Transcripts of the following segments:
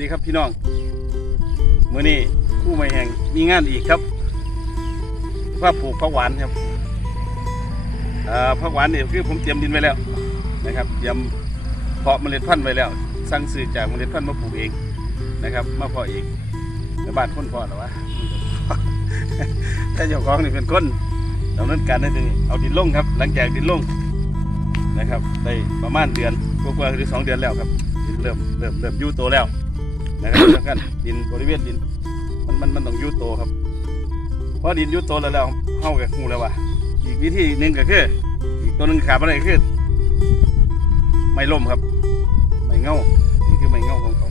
ดีครับพี่น้องเมื้อนี้ผู้ใหม่แห่งมีงานอีกครับว่าปลูกผักหวานครับผักหวานเนี่คือผมเตรียมดินไว้แล้วนะครับเตรียมเพาะเมล็ดพันธุ์ไว้แล้ว สั่งซื้อจากเมล็ดพันธุ์มาปลูกเองนะครับ มาเพาะเองแล้วบ้านคนเพาะหรอวะถ้าเจ้าของนี่เป็นคนดำเนินการได้ถึงเอาดินลงครับ หลังจากดินลงนะครับ ได้ประมาณเดือนกว่าๆหรือสองเดือนแล้วครับ เริ่มเริ่มเริ่มยู่โตแล้ว นะครับสำคัญดินบริเวณดิน มันมันมันต้องยู่โตครับเพราะดินยู่โตแล้วแล้วเข้ากับหูแล้วว่าอีกวิธีหนึ่งก็คืออีกตัวหนึ่งขาดอะไรคือไม่ล่มครับ ไม่เงานี่คือไม่เงาของเขา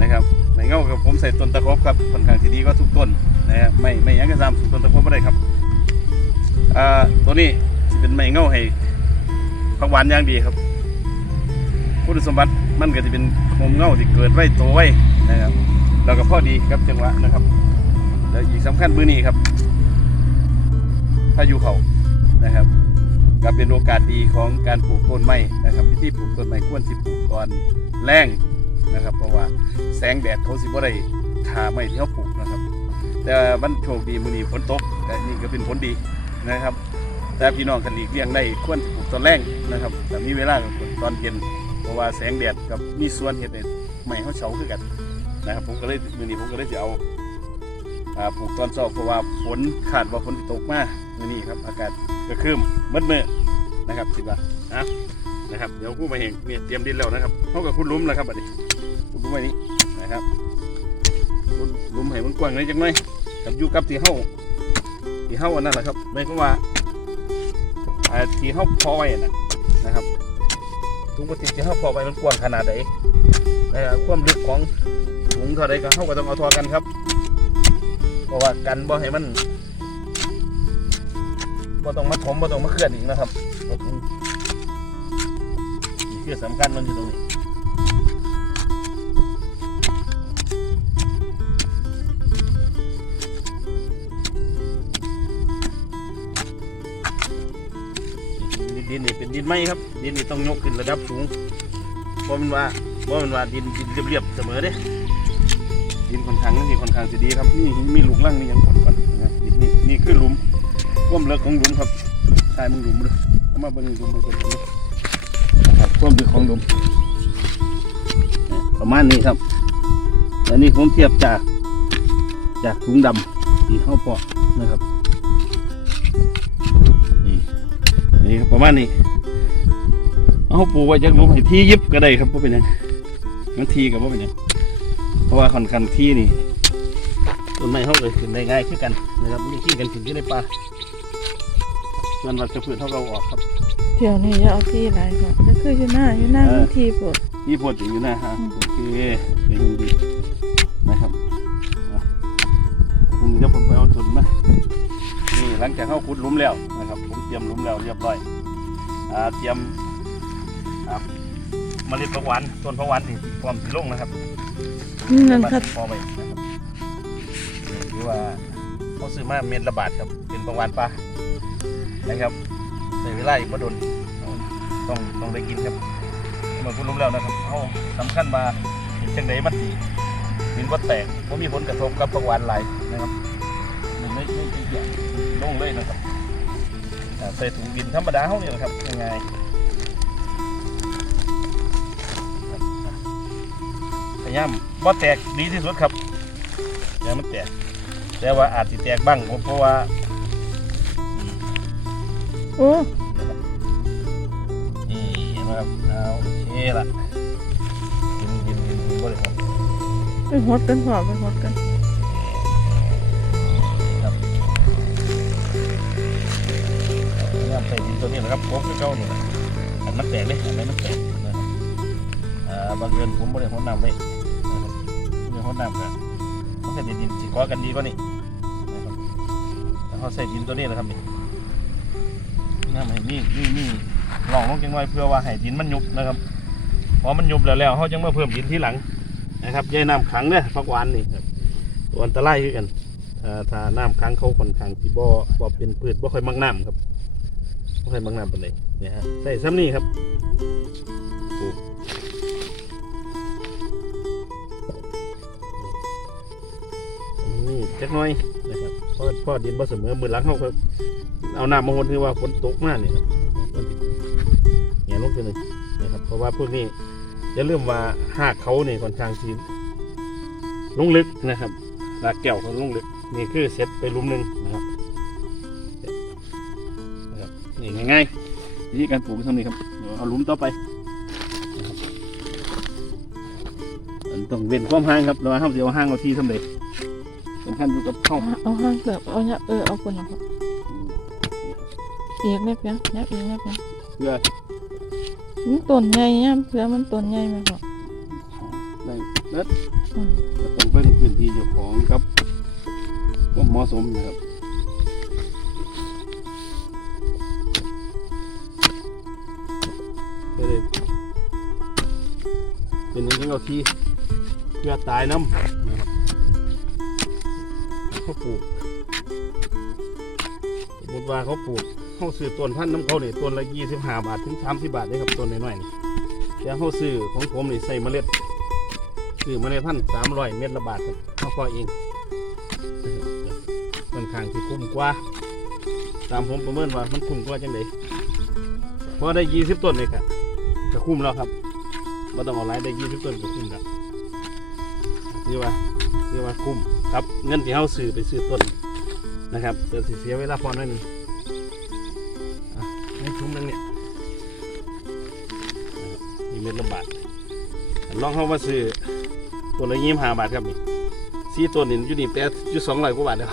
นะครับไม่เง่ากับผมใส่ต้นตะครบครับค่อนข้างที่ดีก็ทุกต้นนะครับไม่ไม่ยังกระซามต้นตะครบไม่ได้ครับอ่าตัวนี้เป็นไม่เงาให้ผักหวานอย่างดีครับ คุณสมบัติมันก็จะเป็นโคมเง่าที่เกิดไว้โตไว้นะครับแล้วก็พอดีครับจังหวะนะครับ แล้วอีกสำคัญมือนี้ครับพายุเขานะครับก็เป็นโอกาสดีของการปลูกต้นไม้นะครับวิธีปลูกต้นไม้ควรสิปลูกตอนแรงนะครับ เพราะว่าแสงแดดเขาสิบ่ได้ทาไม้ที่เขาปลูกนะครับ แต่มันโชคดีมือนี้ฝนตกแต่นี่ก็เป็นผลดีนะครับ แต่พี่น้องกันหลีกเลี่ยงได้ควรปลูกตอนแรงนะครับแต่มีเวลาตอนเย็น ราะว่าแสงแดดกับมีส่วนเห็ดให้ไม้เขาเฉาคือกันนะครับผมก็เลยมือนี้ผมก็เลยจะเอาปลูกตอนเช้าเพราะว่าฝนขาดว่าฝนตกมากมือนี้ครับอากาศก็ครึ้มมืดมืดนะครับสิว่านะนะครับเดี๋ยวผู้มาเห็นเนี่ยเตรียมดินแล้วนะครับเขากับคุณลุ้มแล้วครับบัดนี้คุณลุ้มไว้นี้นะครับคุณลุ้มให้มันกว้างเลยจังหน่อยกับอยู่กับที่เฮาที่เฮาอันนั้นแหละครับไม่ก็ว่าอ่าที่เขาพอไว้นะนะครับ ทุกปฏิที่เขาพอไปมันกว้างขนาดไหนนะครับความลึกของถุงเท่าไรก็เขาก็ต้องเอาทอกันครับ เพราะว่ากันบ่ให้มันบ่ต้องมาถมบ่ต้องมาเคลื่อนอีกนะครับนี่คือสำคัญมันอยู่ตรงนี้ ดินนี่เป็นดินไม้ครับ ดินนี่ต้องยกขึ้นระดับสูงเพราะมันว่าเพราะมันว่าดินดินเรียบๆเสมอเด้ดินค่อนข้างนี่ค่อนข้างจะดีครับนี่มีหลุมล่างนี่ยังก่อนก่อนนะนี่นี่คือหลุมความลึกของหลุมครับใช่มึงหลุมเลยเอามาเบิ่งหลุมให้เพิ่นเบิ่งดูนะครับความลึกของหลุม ประมาณนี้ครับอันนี้ผมเทียบจากจากถุงดำที่เข้าปอกนะครับ นี่ครับประมาณนี้เอาปลูกไว้จากหลุมให้ที่ยิบก็ได้ครับว่าเป็นหยังงั้นทีกับว่าเป็นหยังเพราะว่าค่อนข้างที่นี่ต้นไม้เขาเลยขึ้นได้ง่ายขึ้นกันนะครับมีขี้กันขึ้นที่ในป่าส่วนวัชพืชเขาเราออกครับเดี๋ยวนี้อย่าเอาที่ไรค่ะจะคืออยู่หน้าอยู่หน้าเออทีปวดที่โพดอยู่นะฮะโอเคเป็นดีนะครับอะทีนี้เดี๋ยวผมไปเอาทุนมานี่หลังจากเขาขุดหลุมแล้วนะครับผมเตรียมหลุมแล้วเรียบร้อยอ่าเตรียมอ่าเมล็ดผักหวานต้นผักหวานที่พร้อมสิลงนะครับนั่นค่ะพอไปนะครับนี่คือว่าเขาซื้อมาเม็ดละบาทครับ เป็นประวานปลานะครับใช้เวลาอีกมาโดนต้องต้องได้กินครับเมื่อคุณรู้แล้วนะครับเขาสำคัญมาจังไดมันสีมินวัดแตกเพราะมีผลกระทบกับประวานหลายนะครับมันไม่ไม่ไม่เกี่ยวลงเลยนะครับอ่า ใส่ถุงบินธรรมดาเขาเนี่ยนะครับง่ายๆครับอะพยายามว่าแตกดีที่สุดครับอย่ามันแตกแต่ว่าอาจจะแตกบ้างเพราะว่าโอ้นี่เห็นไหมครับเอาโอเคละกินกินกินกินบ่เลยครับไปหดกันพอไปหดกัน ใส่ดินตัวนี้นะครับผมคือเก่านี่แหละอันมันแตกเลยอันไหนมันแตกนะครับาบางเดือนผมบ่ได้หดน้ำเลยนะครับบ่ได้หดน้ำกันมันจะดินสิกอกันดีกว่านี่นะครับแล้วเขาใส่ดินตัวนี้แหละครับนี่น้ำให้มีมีมีลองลงจังไว้เพื่อว่าให้ดินมันยุบนะครับพอมันยุบแล้วแล้วเขาจังมาเพิ่มดินที่หลังนะครับอยายน้ำขังเนี่ยพักวานนี่ครับตัวอันตรายคือกันถ้าน้ำขังเขาคนข้างที่บ่บ่เป็นพืชบ่ค่อยมักน้ำครับ ใส่บางน้ำเปนเลยเนี่ยฮะใส่ซ้ำนี่ครับนี่จักน่อยนะครับเพราะพ่อดินบ่เสมอมือล้างเขาครับเอาหน้ามาหดคือว่าฝนตกมากนี่ครับเนี่ยลงไปเลยนะครับ เพราะว่าพวกนี้จะเริ่มว่าหากเขาเนี่ยค่อนข้างที่ลงลึกนะครับหลากแก้วเขาลงลึกนี่คือเซ็ตไปลุมหนึ่งนะครับ ง่ายๆวิธีการปลูกเป็นเท่านี้ครับเดี๋ยวเอาหลุมต่อไปนะครับมันต้องเว้นความห่างครับเราเอาเดี๋ยวห่างเอาที่สำเร็จสำคัญอยู่กับเข้าเอาห้างเกือบเอาเนี่ยเออเอาคนเอาครับอีกได้เพียงยับอีกได้เพียงเพื่อมันต้นใหญ่เนี่ยเพื่อมันต้นใหญ่ไหมพ่อได้เลิศอืมก็ต้องเบิ่งพื้นที่เจ้าของครับว่าเหมาะสมนะครับ เป็นย่งเอาที่เพื่อตายน้ำนะครับเขาปลูกสมมติว่าเขาปลูกเขาซื้อต้นพันธุ์น้ำเขาเนี่ยต้นละยี่สิบห้าบาทถึงสามสิบบาทเลยครับต้นน้อยๆนี่แต่เขาซื้อของผมนี่ใส่เมล็ดซื้อเมาในพันสามร้อยเม็ดละบาทครับเขาพอเองค่อนข้างที่คุ้มกว่า ตามผมประเมินว่ามันคุ้มกว่าจังไดพอได้ยี่สิบต้นเลยครับก็คุ้มแล้วครับ ไม่ต้องเอาหลายได้ยี่สิบต้นก็คุ้มแล้วที่ว่าที่ว่าคุ้มครับเงินที่เขาซื้อไปซื้อต้นนะครับเดี๋ยวเสียเวลาพอหน่อยนึงให้ทุ่มนึงเนี่ยนะครับนี่เม็ดละบาทลองเข้ามาซื้อตัวละยี่สิบห้าบาทครับนี่ซีตัวนี้อยู่นี่แปดอยู่สองร้อยกว่าบาทแล้ว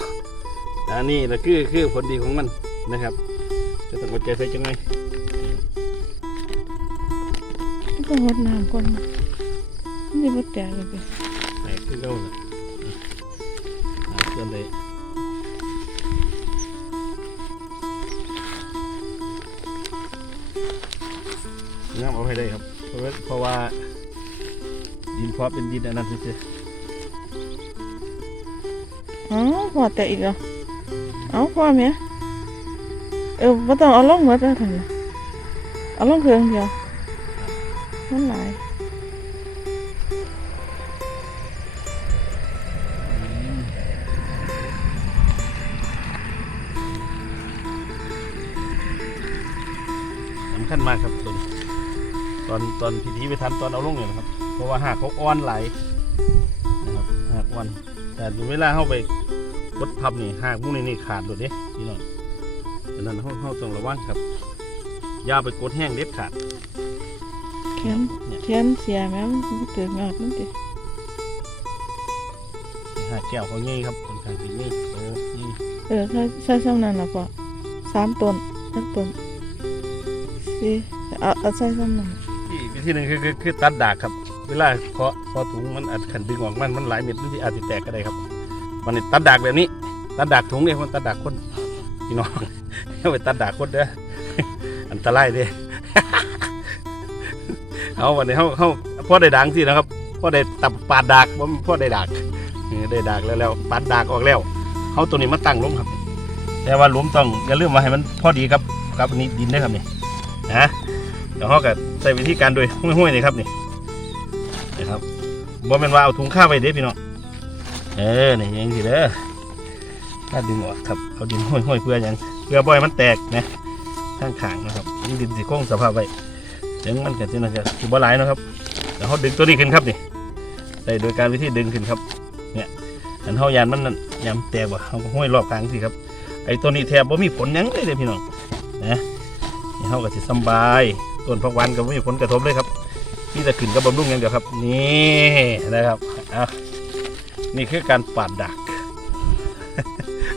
แต่อันนี้แหละคือคือผลดีของมันนะครับ จะต้องกดใจใส่จังไง ต้องรดน้ำก่อนนะมันจะบ่แตกเลยเพียงไหนคือเก้าเลยอ่าเกินเลยน้ำเอาให้ได้ครับ เพราะว่าเพราะว่าดินเพาะเป็นดินอันนั้นคืออ๋อพ่อแตกอีกเหรอเอาพ่อแม่เออไม่ต้องเอาลงหมดแล้วทันเอาลงเครื่องเดียว มันหลายสำคัญมากครับตัวนี้ตอนตอนพิธีไปทันตอนเอาลงเนี่ยนะครับ เพราะว่าหากเขาอ่อนไหลนะครับหากอ่อน แต่เวลาเข้าไปบดพับนี่หากพวกนี้นี่ขาดหมดเด้พี่น้องดังนั้นเขาเขาต้องระวังครับอย่าไปกดแห้งเด็ดขาด แขนแขนเสียแม่มันเกิดงอกมันติหากแก้วเขาเงี้ยครับคนข้างที่นี่โอ้นี่เออใช่ใช่ซ้ำนั่นล่ะพ่อสามต้นสักต้นสี่เอาเอาใส่ซ้ำนั่นที่วิธีหนึ่งคือคือคือตัดดากครับ เวลาเคาะพอถุงมันอาจขันดึงออกมันมันหลายเม็ดมันที่อาจจะแตกก็ได้ครับ มันนี่ตัดดากแบบนี้ตัดดากถุงเนี่ยมันตัดดากคนพี่น้องเอาไปตัดดากคนเด้ออันตรายเด้ เอาวันนี้เขาเขาพ่อได้ดังสินะครับพ่อได้ตับปาดดากพ่อได้ดากได้ดากแล้วแล้วปาดดากออกแล้วเขาตัวนี้มาตั้งล้มครับ แต่ว่าลุมต้องอย่าลืมมาให้มันพอดีครับกับอันนี้ดินได้ครับนี่นะเดี๋ยวเขาก็ใส่วิธีการโดยห้วยๆนี่ครับนี่นะครับบ่แม่นว่าเอาถุงข้าวไปเด้พี่น้องเออนี่ยังสิเด้อถ้าดึงออกครับเอาดินห้อยๆเพื่อยังเพื่อบ่อยมันแตกนะข้างขางนะครับดินสิคงสภาพไว้ ถึงมันก็จะนะครับคือบ่หลายนะครับเดี๋ยวเขาดึงตัวนี้ขึ้นครับนี่ได้โดยการวิธีดึงขึ้นครับ เนี่ยอันเฮายานมันนั่นยามแตกว่ะเขาก็ห้อยรอบกลางสิครับ ไอ้ตัวนี้แทบบ่มีผลยังเลยเด้อพี่น้องนะนี่เฮาก็สิสบายต้นพักวานก็บ่มีผลกระทบเลยครับนี่จะขึ้นกับบำรุงอย่างเดียวครับ นี่นะครับเอานี่คือการปาดดัก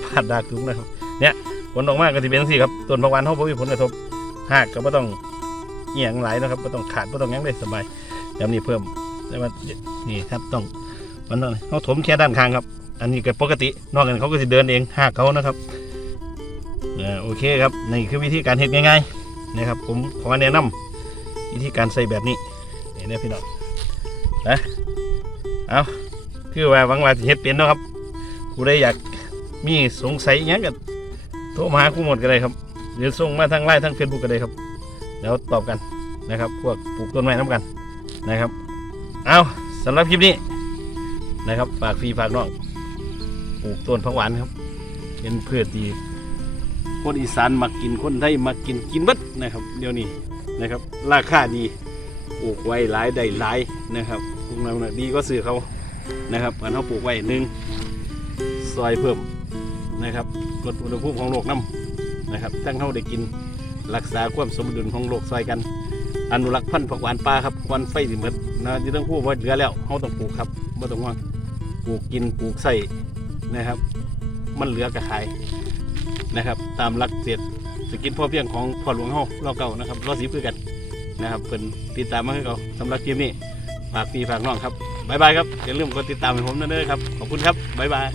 ปาดดักถุงนะครับ เนี่ยผลออกมาก็สิเป็นจังซี่ครับต้นพักวานเฮาบ่มีผลกระทบหากก็บ่ต้อง เอียงไหลนะครับบ่ต้องขาดบ่ต้องยังเลยสบายแบบนี้เพิ่มแต่ว่านี่ครับต้องมันต้องเฮาถมแค่ด้านข้างครับ อันนี้ก็ปกติ นอกจากนั้นเขาก็จะเดินเองหากเขานะครับอโอเคครับนี่คือวิธีการเฮ็ดง่ายๆนะครับ ผมขอแนะนำวิธีการใส่แบบนี้นี่นะพี่น้องนะเอาคือว่าหวังว่าจะเฮ็ดเป็นนะครับผู้ใดอยากมีสงสัยอหยังก็โทรมาหาครูหมดก็ได้ครับหรือส่งมาทางไลน์ทางเฟซบุ๊กก็ได้ครับ เดี๋ยวตอบกันนะครับ พวกปลูกต้นไม้น้ำกันนะครับ เอาสำหรับคลิปนี้นะครับฝากพี่ฝากน้องปลูกต้นผักหวานครับ เป็นพืชที่คนอีสานมากินคนไทยมากินกินเบัดนะครับ เดี๋ยวนี้นะครับ ราคาดีปลูกไว้หลายได้หลายนะครับพวกนั้นน่ะดีก็ซื้อเขานะครับกันเขาปลูกไว้หนึ่งซอยเพิ่มนะครับลดอุณหภูมิของโลกน้ำนะครับทั้งเขาได้กิน รักษาความสมดุลของโลกซอยกัน อนุรักษ์พันธุ์ผักหวานป่าครับควันไฟสิหมดนะที่ต้องพูดว่าเหลือแล้วเขาต้องปลูกครับไม่ต้องว่าปลูกกินปลูกใส่นะครับ มันเหลือกระขายนะครับ ตามหลักเศรษฐกิจพอเพียงของพ่อหลวงเฮาเราเก่านะครับเราสีเพื่อกันนะครับเป็นติดตามมาให้เขาสำหรับคลิปนี้ฝากพี่ฝากน้องครับบายบายครับอย่าลืมกดติดตามให้ผมนะเด้อครับขอบคุณครับบายบาย